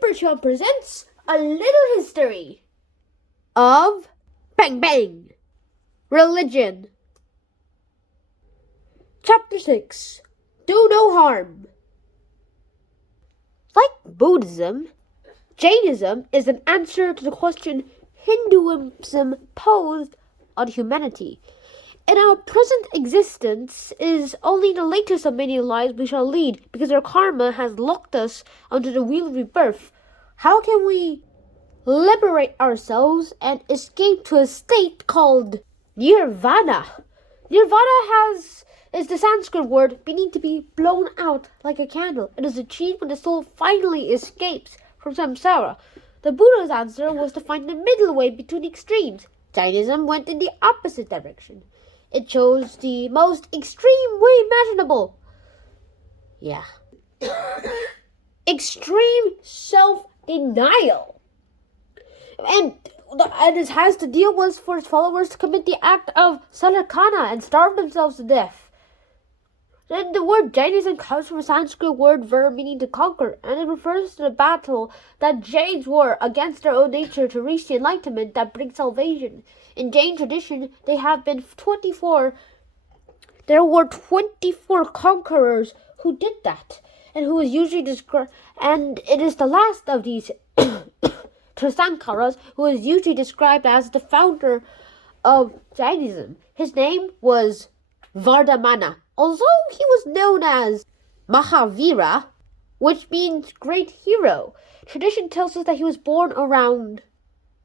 Hyperchon presents a little history of Bang Bang, Religion. Chapter 6, Do No Harm. Like Buddhism, Jainism is an answer to the question Hinduism posed on humanity. In our present existence is only the latest of many lives we shall lead, because our karma has locked us onto the wheel of rebirth. How can we liberate ourselves and escape to a state called nirvana? Nirvana is the Sanskrit word meaning to be blown out like a candle. It is achieved when the soul finally escapes from samsara. The Buddha's answer was to find the middle way between extremes. Jainism went in the opposite direction. It chose the most extreme way imaginable. Extreme self-denial. And it has the deal was for its followers to commit the act of salakana and starve themselves to death. Then the word Jainism comes from a Sanskrit verb meaning to conquer, and it refers to the battle that Jains were against their own nature to reach the enlightenment that brings salvation. In Jain tradition, there were 24 conquerors who did that, and who is usually described, and it is the last of these Tirthankaras who is usually described as the founder of Jainism. His name was Vardhamana. Although he was known as Mahavira, which means great hero, tradition tells us that he was born around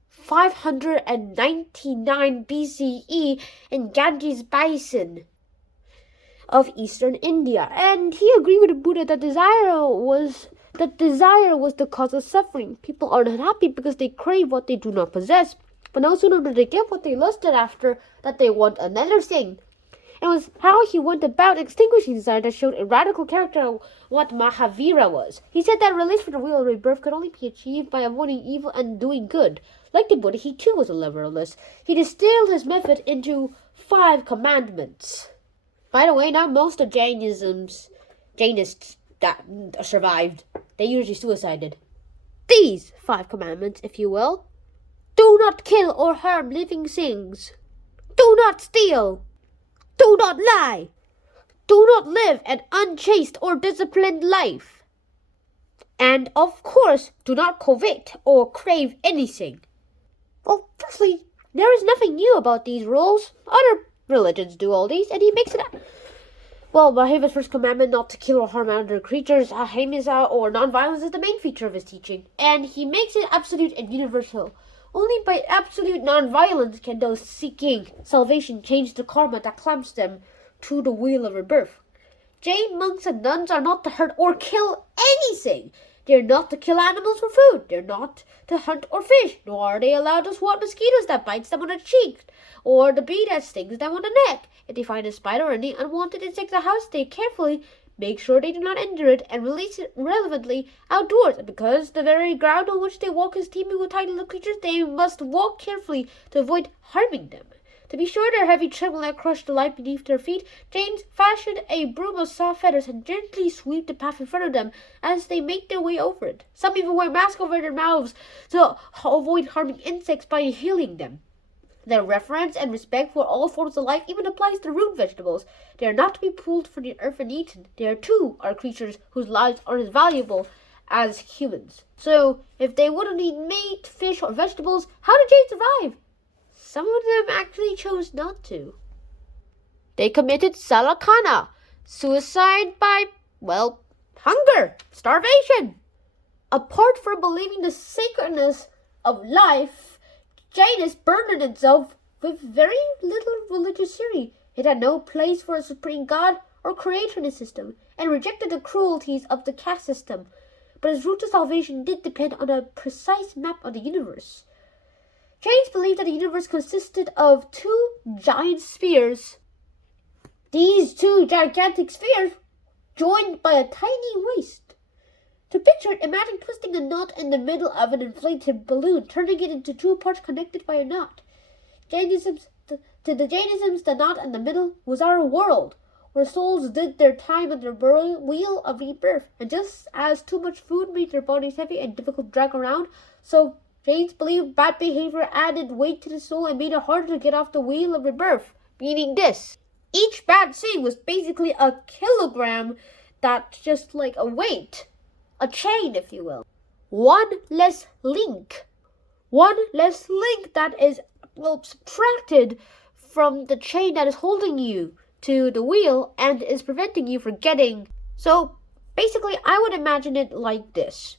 599 BCE in Ganges Basin of eastern India, and he agreed with the Buddha that desire was the cause of suffering. People are not happy because they crave what they do not possess, but no sooner do they get what they lusted after that they want another thing. It was how he went about extinguishing desire that showed a radical character of what Mahavira was. He said that release from the wheel of rebirth could only be achieved by avoiding evil and doing good. Like the Buddha, he too was a liberalist. He distilled his method into 5 commandments. By the way, not most of Jainists that survived. They usually suicided. These 5 commandments, if you will. Do not kill or harm living things. Do not steal. Do not lie. Do not live an unchaste or disciplined life. And, of course, do not covet or crave anything. Well, firstly, there is nothing new about these rules. Other religions do all these, and he makes it up. Well, Mahava's first commandment, not to kill or harm other creatures, ahimsa or non-violence, is the main feature of his teaching, and he makes it absolute and universal. Only by absolute non-violence can those seeking salvation change the karma that clamps them to the wheel of rebirth. Jain monks and nuns are not to hurt or kill anything. They are not to kill animals for food. They are not to hunt or fish, nor are they allowed to swat mosquitoes that bites them on the cheek, or the bee that stings them on the neck. If they find a spider or any unwanted insect in the house, they carefully make sure they do not injure it and release it relevantly outdoors. And because the very ground on which they walk is teeming with tiny little creatures, they must walk carefully to avoid harming them. To be sure their heavy tread will not crush the light beneath their feet, Jains fashion a broom of soft feathers and gently sweep the path in front of them as they make their way over it. Some even wear masks over their mouths to avoid harming insects by inhaling them. Their reverence and respect for all forms of life even applies to root vegetables. They are not to be pulled from the earth and eaten. They too are creatures whose lives are as valuable as humans. So, if they wouldn't eat meat, fish, or vegetables, how did Jains survive? Some of them actually chose not to. They committed salakana, suicide by, hunger, starvation. Apart from believing the sacredness of life, Jainism burdened itself with very little religious theory. It had no place for a supreme god or creator in its system, and rejected the cruelties of the caste system. But its route to salvation did depend on a precise map of the universe. Jains believed that the universe consisted of 2 giant spheres. These 2 gigantic spheres joined by a tiny waist. To picture it, imagine twisting a knot in the middle of an inflated balloon, turning it into 2 parts connected by a knot. To the Jainisms, the knot in the middle was our world, where souls did their time on the wheel of rebirth. And just as too much food made their bodies heavy and difficult to drag around, so Jains believed bad behavior added weight to the soul and made it harder to get off the wheel of rebirth. Meaning this: each bad thing was basically a kilogram, that's just like a weight, a chain, if you will. One less link that is subtracted from the chain that is holding you to the wheel and is preventing you from getting. So basically, I would imagine it like this.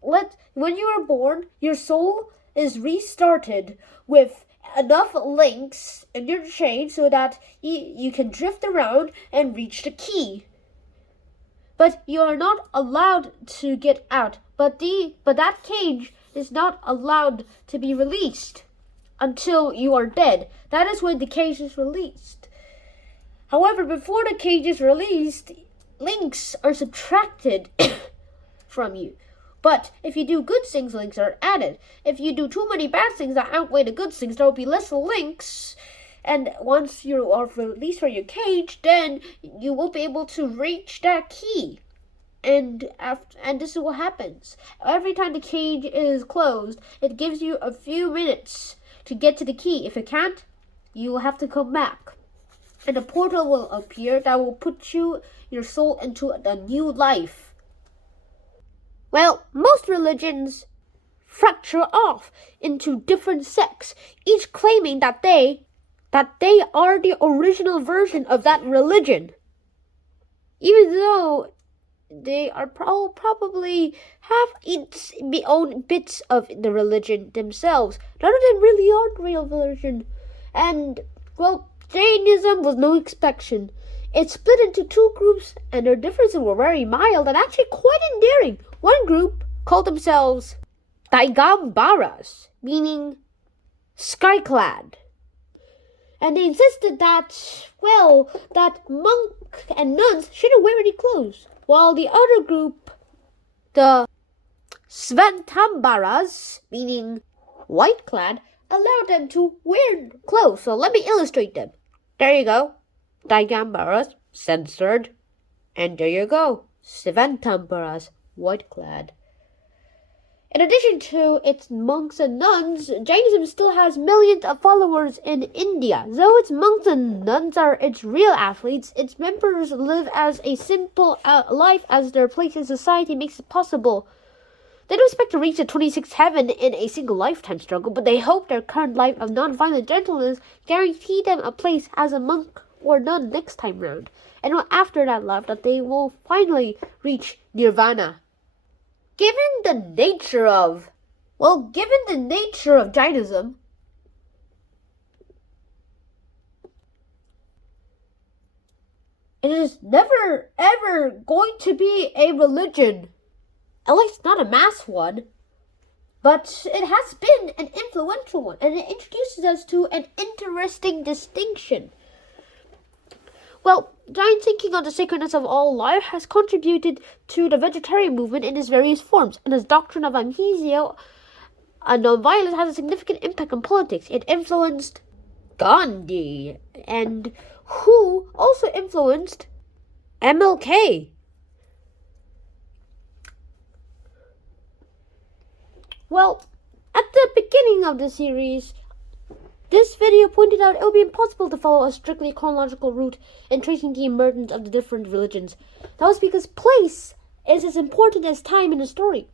When you are born, your soul is restarted with enough links in your chain so that you can drift around and reach the key. But you are not allowed to get out. But that cage is not allowed to be released until you are dead. That is when the cage is released. However, before the cage is released, links are subtracted from you. But if you do good things, links are added. If you do too many bad things that outweigh the good things, there will be less links. And once you are released from your cage, then you won't be able to reach that key. And this is what happens. Every time the cage is closed, it gives you a few minutes to get to the key. If it can't, you will have to come back. And a portal will appear that will put your soul into a new life. Well, most religions fracture off into different sects, each claiming that they are the original version of that religion. Even though they are probably have its own bits of the religion themselves. None of them really are the real religion. And, well, Jainism was no exception. It split into two groups, and their differences were very mild and actually quite endearing. One group called themselves Digambaras, meaning sky-clad. And they insisted that monks and nuns shouldn't wear any clothes. While the other group, the Sventambaras, meaning white-clad, allowed them to wear clothes. So let me illustrate them. There you go. Digambaras, censored. And there you go. Sventambaras, white-clad. In addition to its monks and nuns, Jainism still has millions of followers in India. Though its monks and nuns are its real athletes, its members live as a simple life as their place in society makes it possible. They don't expect to reach the 26th heaven in a single lifetime struggle, but they hope their current life of non-violent gentleness guarantee them a place as a monk or nun next time round. And after that life, that they will finally reach nirvana. Given the nature of Jainism, it is never ever going to be a religion, at least not a mass one, but it has been an influential one, and it introduces us to an interesting distinction. Well, Jain thinking on the sacredness of all life has contributed to the vegetarian movement in its various forms, and its doctrine of amnesia and non-violence has a significant impact on politics. It influenced Gandhi, and who also influenced MLK. Well, at the beginning of the series, this video pointed out it would be impossible to follow a strictly chronological route in tracing the emergence of the different religions. That was because place is as important as time in the story.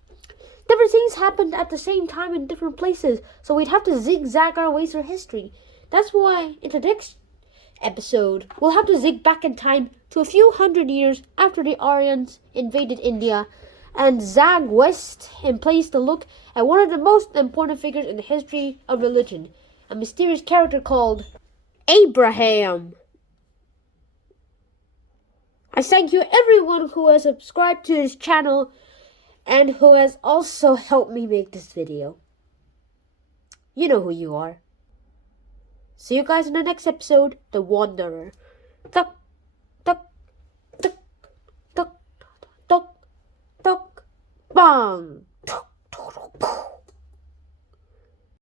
Different things happened at the same time in different places, so we'd have to zigzag our way through history. That's why in the next episode, we'll have to zig back in time to a few hundred years after the Aryans invaded India, and zag west in place to look at one of the most important figures in the history of religion, a mysterious character called Abraham. I thank you everyone who has subscribed to this channel and who has also helped me make this video. You know who you are. See you guys in the next episode, The Wanderer. Tuck, tuck, tuck, tuck, tuck, tuck, bang!